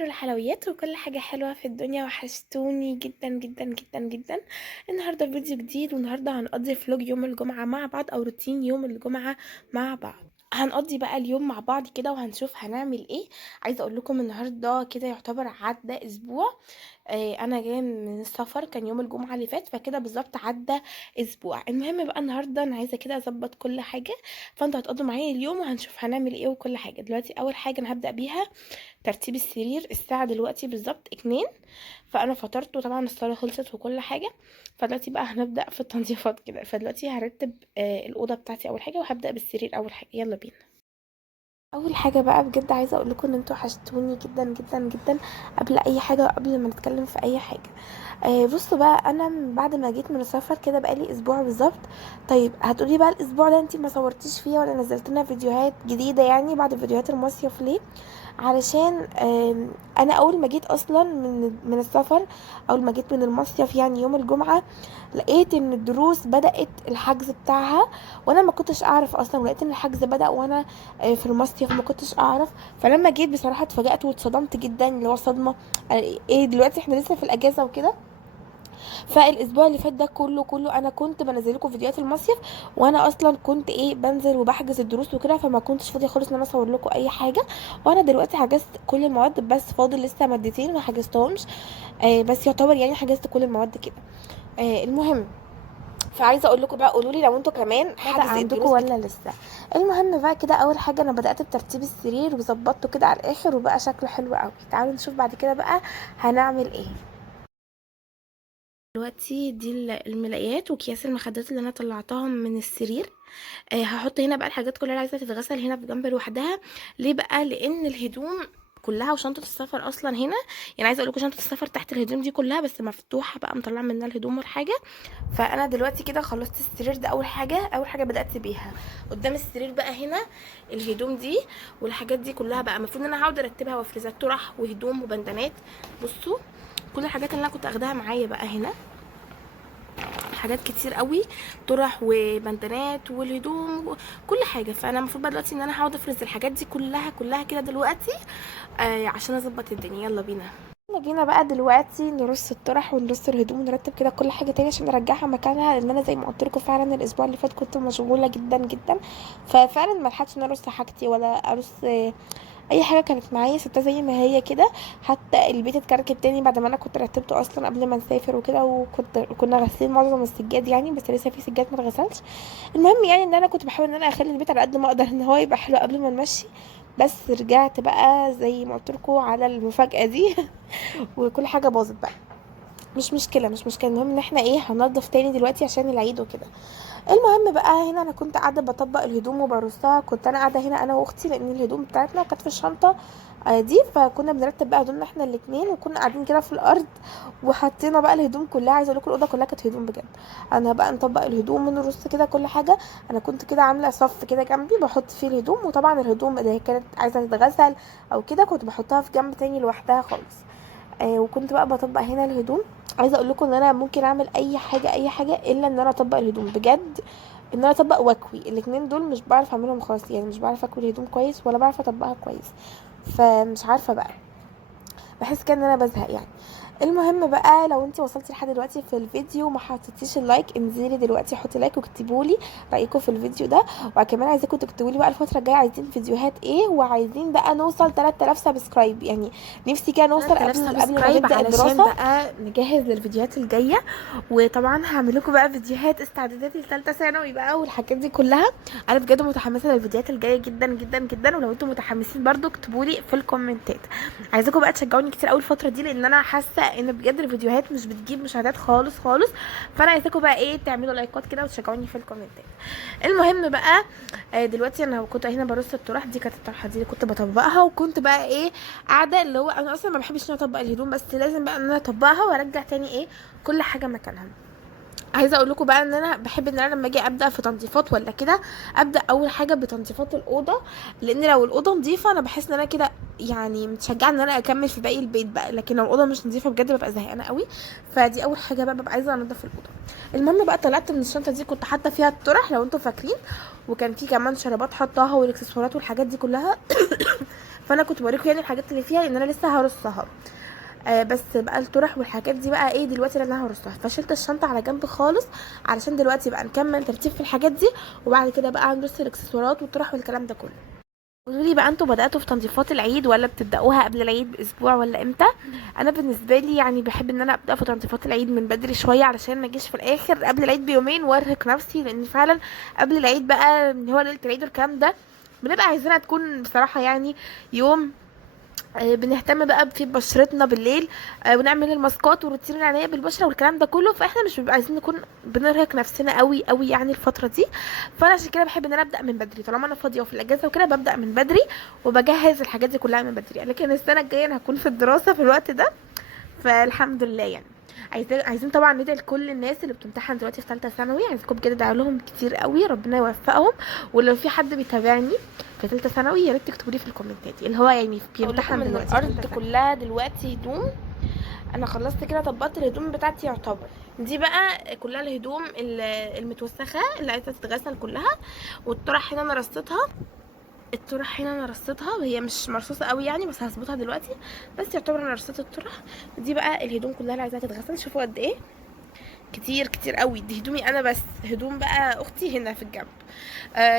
الخير والحلويات وكل حاجة حلوة في الدنيا. وحشتوني جدا جدا جدا جدا. النهاردة فيديو جديد، والنهاردة هنقضي فلوج يوم الجمعة مع بعض او روتين يوم الجمعة مع بعض. هنقضي بقى اليوم مع بعض كده وهنشوف هنعمل ايه. عايزة اقول لكم النهاردة كده يعتبر عدى اسبوع. انا جايه من السفر، كان يوم الجمعه اللي فات، فكده بالظبط عدى اسبوع. المهم بقى النهارده انا عايزه كده اظبط كل حاجه، فانتوا هتقضوا معايا اليوم وهنشوف هنعمل ايه وكل حاجه. دلوقتي اول حاجه انا هبدا بيها ترتيب السرير. الساعه دلوقتي بالظبط 2، فانا فطرت وطبعا الصلاه خلصت وكل حاجه. فدلوقتي بقى هنبدا في التنظيفات كده. فدلوقتي هرتب الاوضه بتاعتي اول حاجه، وهبدا بالسرير اول حاجه. يلا بينا. اول حاجه بقى بجد عايزه اقول لكم ان انتوا وحشتوني جدا جدا جدا. قبل اي حاجه وقبل ما نتكلم في اي حاجه، بصوا بقى، انا بعد ما جيت من السفر كده بقالي اسبوع بالظبط. طيب هتقولي بقى الاسبوع ده انتي ما صورتيش فيه ولا نزلت لنا فيديوهات جديده يعني بعد فيديوهات المصيف ليه؟ علشان انا اول ما جيت اصلا من السفر، اول ما جيت من المصيف يعني يوم الجمعه، لقيت ان الدروس بدات الحجز بتاعها، وانا ما كنتش اعرف اصلا. ولقيت ان الحجز بدا وانا في المصيف، ما كنتش اعرف. فلما جيت بصراحه اتفاجأت واتصدمت جدا، اللي هو صدمه. ايه دلوقتي احنا لسه في الاجازه وكده. فالاسبوع اللي فات ده كله انا كنت بنزل لكم فيديوهات المصيف، وانا اصلا كنت بنزل وبحجز الدروس وكده، فما كنتش فاضيه خالص ان انا اصور لكم اي حاجه. وانا دلوقتي حجزت كل المواد، بس فاضل لسه مادتين ما حجزتهمش. بس يعتبر يعني حجزت كل المواد كده. المهم، فعايزه اقول لكم بقى، قولوا لي لو انتوا كمان بدأ عندكم ولا لسه. المهم بقى كده، اول حاجه انا بدات بترتيب السرير وظبطته كده على الاخر وبقى شكله حلو قوي. تعالوا نشوف بعد كده بقى هنعمل ايه. دلوقتي دي الملايات واكياس المخدات اللي انا طلعتهم من السرير. هحط هنا بقى الحاجات كلها اللي عايزه تتغسل هنا في جنب لوحدها. ليه بقى؟ لان الهدوم كلها وشنطه السفر اصلا هنا. يعني عايزه اقول لكم شنطه السفر تحت الهدوم دي كلها بس مفتوحه بقى، مطلعه منها الهدوم والحاجه. فانا دلوقتي كده خلصت السرير ده. اول حاجه بدات بيها قدام السرير بقى هنا الهدوم دي والحاجات دي كلها. بقى المفروض ان انا هقعد ارتبها وافرزها، طرح وهدوم وبندانات. بصوا كل الحاجات اللي انا كنت اخداها معايا بقى هنا، حاجات كتير قوي، طرح وبندانات والهدوم كل حاجه. فانا المفروض بقى دلوقتي ان انا هقعد افرز الحاجات دي كلها كده دلوقتي، عشان اظبط الدنيا. يلا بينا بقى دلوقتي نرص الطرح ونرص الهدوم ونرتب كده كل حاجه تاني عشان نرجعها مكانها. لان انا زي ما قلت لكم فعلا الاسبوع اللي فات كنت مشغوله جدا جدا، ففعلا ما لحقتش ان ارص حاجتي ولا ارص اي حاجه كانت معايا. سبتها زي ما هي كده. حتى البيت اتكركب تاني بعد ما انا كنت رتبته اصلا قبل ما نسافر وكده، كنا غاسلين معظم السجاد يعني، بس لسه في سجاد ما اتغسلش. المهم يعني ان انا كنت بحاول ان انا اخلي البيت على قد ما اقدر ان هو يبقى حلو قبل ما نمشي. بس رجعت بقى زي ما قلت لكم على المفاجاه دي وكل حاجه باظت بقى. مش مشكله. المهم ان احنا هننضف تاني دلوقتي عشان العيد وكده. المهم بقى هنا انا كنت قاعده بطبق الهدوم وبرصها. كنت انا قاعده هنا انا واختي، لان الهدوم بتاعتنا كانت في الشنطه دي. فكنا بنرتب بقى هدومنا احنا الاتنين، وكنا قاعدين كده في الارض وحطينا بقى الهدوم كلها. عايزه اقول لكم الاوضه كلها كانت هدوم بجد. انا بقى نطبق الهدوم ونرص كده كل حاجه. انا كنت كده عامله صف كده جنبي بحط فيه الهدوم، وطبعا الهدوم اللي هي كانت عايزه تتغسل او كده كنت بحطها في جنب تاني لوحدها خالص. وكنت بقى بطبق هنا الهدوم. عايزه اقول لكم ان انا ممكن اعمل اي حاجه الا ان انا اطبق الهدوم بجد. ان انا اطبق واكوي الاتنين دول مش بعرف اعملهم خالص، يعني مش بعرف اكوي الهدوم كويس ولا بعرف اطبقها كويس. فمش عارفه بقى، بحس كده ان انا بزهق يعني. المهم بقى، لو انت وصلتي لحد دلوقتي في الفيديو وما حطيتيش اللايك، انزلي دلوقتي حطي لايك واكتبوا لي رايكم في الفيديو ده. وكمان عايزاكم تكتبوا لي بقى الفتره الجايه عايزين فيديوهات ايه، وعايزين بقى نوصل 3000 سبسكرايب يعني. نفسي كده نوصل 3000 قبل ما سبسكرايب نبدا علشان الدراسه، بقى نجهز للفيديوهات الجايه. وطبعا هعمل لكم بقى فيديوهات استعدادات لثالثه ثانوي بقى والحاجات دي كلها. انا بجد متحمسه للفيديوهات الجايه جدا جدا جدا. ولو انتم متحمسين برضو اكتبوا لي في الكومنتات. عايزاكم بقى تشجعوني كتير قوي الفتره دي، لان انا حاسه ان بجد الفيديوهات مش بتجيب مشاهدات خالص خالص. فانا عايزاكم بقى تعملوا لايكات كده وتشجعوني في الكومنتات. المهم بقى، دلوقتي انا كنت هنا برص الطرح. دي كانت الطرحه دي اللي كنت بطبقها، وكنت بقى قاعده اللي هو انا اصلا ما بحبش ان أنا اطبق الهدوم، بس لازم بقى ان انا اطبقها وارجع تاني كل حاجه مكانها. عايزه اقول لكم بقى ان انا بحب ان انا لما اجي ابدا في تنظيفات ولا كده، ابدا اول حاجه بتنظيفات الاوضه. لان لو الاوضه نظيفه انا بحس ان انا كده يعني متشجعه ان انا اكمل في باقي البيت بقى، لكن لو الاوضه مش نظيفه بجد ببقى زهقانه قوي. فدي اول حاجه بقى، ببقى عايزه انضف الاوضه. المهم بقى طلعت من الشنطه دي، كنت حاطه فيها الطرح لو انتوا فاكرين، وكان في كمان شرابات حطاها والاكسسوارات والحاجات دي كلها. فانا كنت بوريكم يعني الحاجات اللي فيها لان انا لسه هرصها. بس بقى الطرح والحاجات دي بقى ايه دلوقتي اللي انا هرصها، فشلت الشنطه على جنب خالص علشان دلوقتي بقى نكمل ترتيب في الحاجات دي، وبعد كده بقى هنرص الاكسسوارات والطرح والكلام ده كله. قولوا لي بقى، انتوا بدأتوا في تنظيفات العيد ولا بتبدأوها قبل العيد باسبوع ولا امتى؟ انا بالنسبه لي يعني بحب ان انا ابدأ في تنظيفات العيد من بدري شويه، علشان ما اجيش في الاخر قبل العيد بيومين وارهق نفسي، لان فعلا قبل العيد بقى هو ليله العيد والكلام ده بنبقى عايزينها تكون بصراحه يعني يوم بنهتم بقى في بشرتنا بالليل، ونعمل الماسكات وروتين العنايه بالبشره والكلام ده كله، فاحنا مش بنبقى عايزين نكون بنرهق نفسنا قوي قوي يعني الفتره دي. فانا عشان كده بحب ان انا ابدا من بدري، طالما انا فاضيه وفي الاجازه وكده ببدا من بدري وبجهز الحاجات دي كلها من بدري. لكن السنه الجايه انا هكون في الدراسه في الوقت ده، فالحمد لله يعني. عايزين طبعا ندعي لكل الناس اللي بتمتحن دلوقتي في ثالثه ثانوي، عايزكم بجد ادعوا لهم كتير قوي، ربنا يوفقهم. ولو في حد بيتابعني في ثالثه ثانوي يا ريت تكتبوا لي في الكومنتات اللي هو يعني بيمتحن دلوقتي. الارض كلها دلوقتي هدوم، انا خلصت كده طبقت الهدوم بتاعتي يعتبر. دي بقى كلها الهدوم المتوسخه اللي عايزه تتغسل كلها. والطرح هنا انا رصيتها، الطرح هنا انا رصيتها وهي مش مرصوصه قوي يعني، بس هظبطها دلوقتي. بس يعتبر انا رصيت الطرح. دي بقى الهدوم كلها اللي عايزاها تتغسل، شوفوا قد ايه كتير كتير قوي. دي هدومي انا، بس هدوم بقى اختي هنا في الجنب.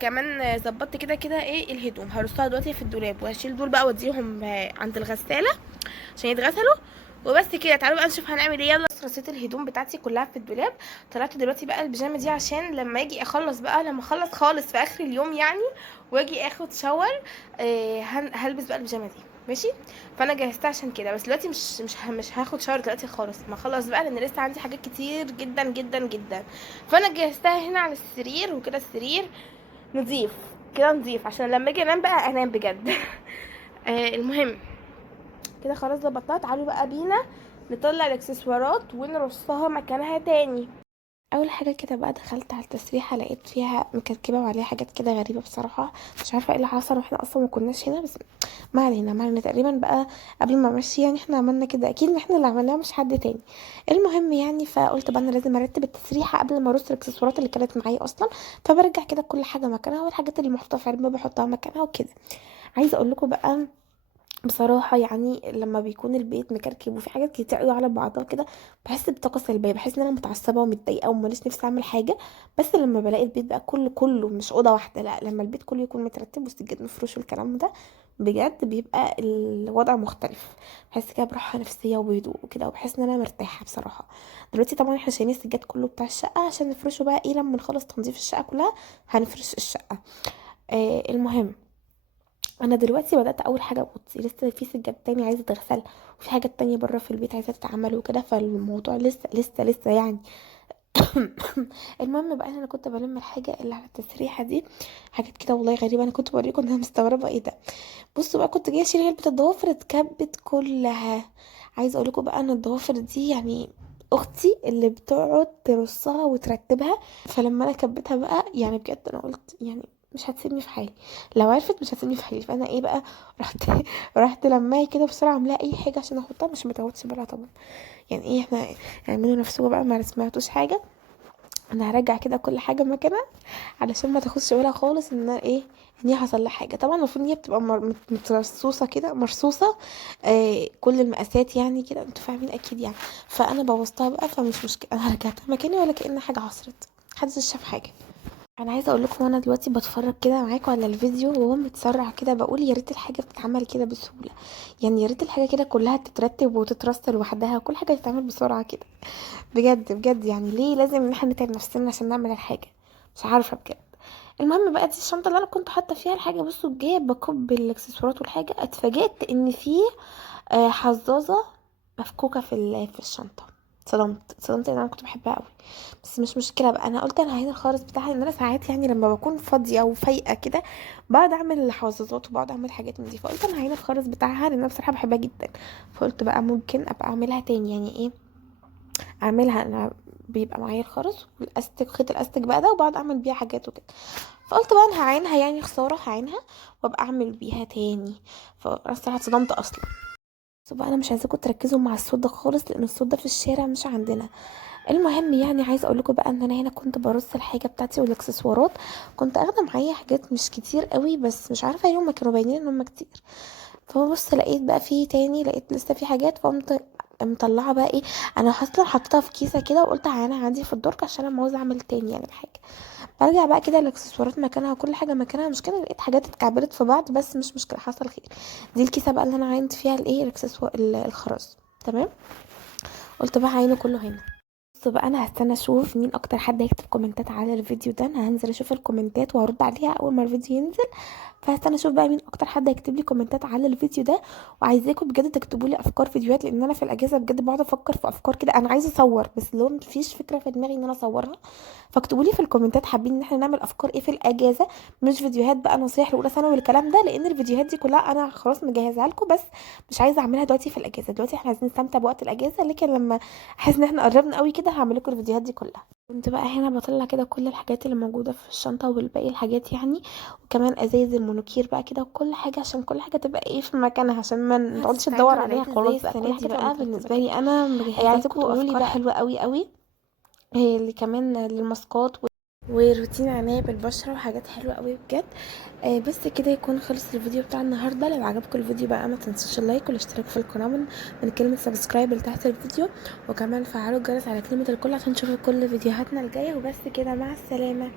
كمان ظبطت كده كده ايه الهدوم، هرصها دلوقتي في الدولاب، وهشيل دول بقى اوديهم عند الغساله عشان يتغسلوا. وبس كده، تعالوا بقى نشوف هنعمل ايه. يلا رصيت الهدوم بتاعتي كلها في الدولاب. طلعت دلوقتي بقى البيجامه دي عشان لما اجي اخلص بقى، لما اخلص خالص في اخر اليوم يعني واجي اخد شاور، هلبس بقى البيجامه دي ماشي. فانا جهزتها عشان كده، بس دلوقتي مش هاخد شاور دلوقتي خالص، ما اخلص بقى لان لسه عندي حاجات كتير جدا جدا جدا. فانا جهزتها هنا على السرير، وكده السرير نظيف كده نظيف عشان لما اجي انام بقى انام بجد. المهم كده خلاص ظبطناها. تعالوا بقى بينا نطلع الاكسسوارات ونرصها مكانها تاني. اول حاجه كده بقى دخلت على التسريحه، لقيت فيها مكركبه وعليها حاجات كده غريبه بصراحه، مش عارفه ايه اللي حصل واحنا اصلا ما كناش هنا، بس ما علينا ما علينا. تقريبا بقى قبل ما امشي يعني احنا عملنا كده، اكيد ان احنا اللي عملناها مش حد تاني. المهم يعني فقلت بقى انا لازم ارتب التسريحه قبل ما ارص الاكسسوارات اللي كانت معايا اصلا. فبرجع كده كل حاجه مكانها، والحاجات اللي محطوطه في علبه بحطها مكانها وكده. عايزه اقول لكم بقى بصراحة يعني لما بيكون البيت مكركب وفي حاجات كتير قوي على بعضها كده، بحس بطاقة سلبية، بحس ان انا متعصبة ومتضايقة وماليش نفسي اعمل حاجة. بس لما بلاقي البيت بقى كله مش اوضة واحدة، لا لما البيت كله يكون مترتب والسجاد مفروش والكلام ده، بجد بيبقى الوضع مختلف. بحس كده براحة نفسية وبهدوء وكده، وبحس ان انا مرتاحة بصراحة. دلوقتي طبعا احنا شايلين السجاد كله بتاع الشقة عشان نفرشه بقى ايه لما نخلص تنظيف الشقة كلها، هنفرش الشقة. المهم انا دلوقتي بدات اول حاجه اوضتي، لسه في سجاد تاني عايزه تغسل، وفي حاجات تانية بره في البيت عايزه تتعمل وكده، فالموضوع لسه يعني. المهم بقى انا كنت بلم الحاجه اللي على التسريحه دي، حاجات كده والله غريبه، انا كنت بوريكم ان انا مستغربه ايه ده. بصوا بقى كنت جايه اشيل علبه الضوافر اتكبت كلها. عايزه اقول لكم بقى ان الضوافر دي يعني اختي اللي بتقعد ترصها وترتبها، فلما انا كبتها بقى يعني بجد انا قلت يعني مش هتسيبني في حالي، لو عرفت مش هتسيبني في حالي. فانا ايه بقى رحت رحت لماها كده بسرعه، عاملاها اي حاجه عشان احطها مش متاخدش بالها طبعا. يعني ايه احنا اعملوا نفسكم بقى ما سمعتوش حاجه. انا هرجع كده كل حاجه مكانها علشان ما تاخدش بالها خالص ان انا ايه ان هي حصل لها حاجه. طبعا المفروض ان هي بتبقى مترصوصه كده مرصوصه، كل المقاسات يعني كده انتوا فاهمين اكيد يعني. فانا بوظتها بقى فمش مشكله، انا رجعتها مكاني ولا كأن حاجه حصلت، محدش شاف حاجه. انا عايزه اقول لكم وانا دلوقتي بتفرج كده معاكم على الفيديو وهو متسرع كده، بقول يا ريت الحاجه بتتعمل كده بسهوله، يعني يا ريت الحاجه كده كلها تترتب وتترص لوحدها، وكل حاجه تتعمل بسرعه كده. بجد بجد يعني ليه لازم ان احنا نتعب نفسنا عشان نعمل الحاجه؟ مش عارفه بجد. المهم بقى دي الشنطه اللي انا كنت حاطه فيها الحاجه. بصوا جايه بكب الاكسسوارات والحاجه، اتفاجئت ان في حظاظه مفكوكه في الشنطه. اتصدمت ان انا كنت بحبها قوي. بس مش مشكله بقى، انا قلت انا هعين الخالص بتاعها، ان انا ساعات يعني لما بكون فاضيه وفايقه كده بقعد اعمل حظاظات وبقعد اعمل حاجات من دي، فقلت انا هعين الخالص بتاعها لان انا بصراحه بحبها جدا. فقلت بقى ممكن ابقى اعملها تاني، يعني ايه اعملها انا، بيبقى معايا الخرز والاستك خيط الاستك بقى ده، وبقعد اعمل بيها حاجات وكده. فقلت بقى انا هعينها، يعني خساره هعينها وابقى اعمل بيها تاني. فانا اتصدمت اصلا. بس بقى انا مش عايزاكم تركزوا مع الصوت ده خالص، لان الصوت ده في الشارع مش عندنا. المهم يعني عايزه اقول لكم بقى ان انا هنا كنت برص الحاجه بتاعتي والاكسسوارات. كنت اخده معايا حاجات مش كتير قوي، بس مش عارفه ليه هما كانوا باينين ان هما كتير. فبص لقيت بقى في تاني، لقيت لسه في حاجات، فقمت مطلعه بقى ايه. انا اصلا حطيتها في كيسه كده وقلت انا عندي في الدرج عشان انا عاوزه اعمل تاني يعني الحاجه. برجع بقى كده الاكسسوارات مكانها وكل حاجه مكانها. مشكله لقيت حاجات اتكعبلت في بعض، بس مش مشكله، حصل خير. دي الكيسه بقى اللي انا عينت فيها الايه الاكسسوار الخرز. تمام. قلت بقى عينه كله هنا. بص بقى انا هستنى اشوف مين اكتر حد هيكتب كومنتات على الفيديو ده. انا هنزل اشوف الكومنتات وهرد عليها اول ما الفيديو ينزل. فهستنى اشوف بقى مين اكتر حد هيكتب لي كومنتات على الفيديو ده. وعايزاكم بجد تكتبوا لي افكار فيديوهات، لان انا في الاجازه بجد بقعد افكر في افكار كده. انا عايزه اصور بس لو مفيش فكره في دماغي ان انا اصورها. فاكتبوا لي في الكومنتات حابين ان احنا نعمل افكار ايه في الاجازه. مش فيديوهات بقى نصيح لاولى ثانوي والكلام ده، لان الفيديوهات دي كلها انا خلاص مجهزها لكم، بس مش عايزه اعملها دلوقتي في الاجازه. دلوقتي احنا عايزين نستمتع بوقت الاجازه، لكن لما احس ان احنا قربنا قوي كده هعمل لكم الفيديوهات دي كلها. كنت بقى هنا بطلع كده كل الحاجات اللي موجوده في الشنطه والباقي الحاجات يعني. وكمان ازايز المونوكير بقى كده وكل حاجه، عشان كل حاجه تبقى ايه في مكانها، عشان ما نقعدش ندور عليها خلاص بقى. كل حاجه تبقى بالنسبه لي انا مجهزه لكم افكار حلوه قوي قوي. اللي كمان للماسكات وروتين عناية بالبشرة وحاجات حلوة قوي بجد. بس كده يكون خلص الفيديو بتاع النهاردة. لو عجبكم الفيديو بقى ما تنسوش اللايك والاشتراك في القناة من كلمة سبسكرايب اللي تحت الفيديو. وكمان فعلوا الجرس على كلمة الكل عشان تشوفوا كل فيديوهاتنا الجاية. وبس كده، مع السلامة.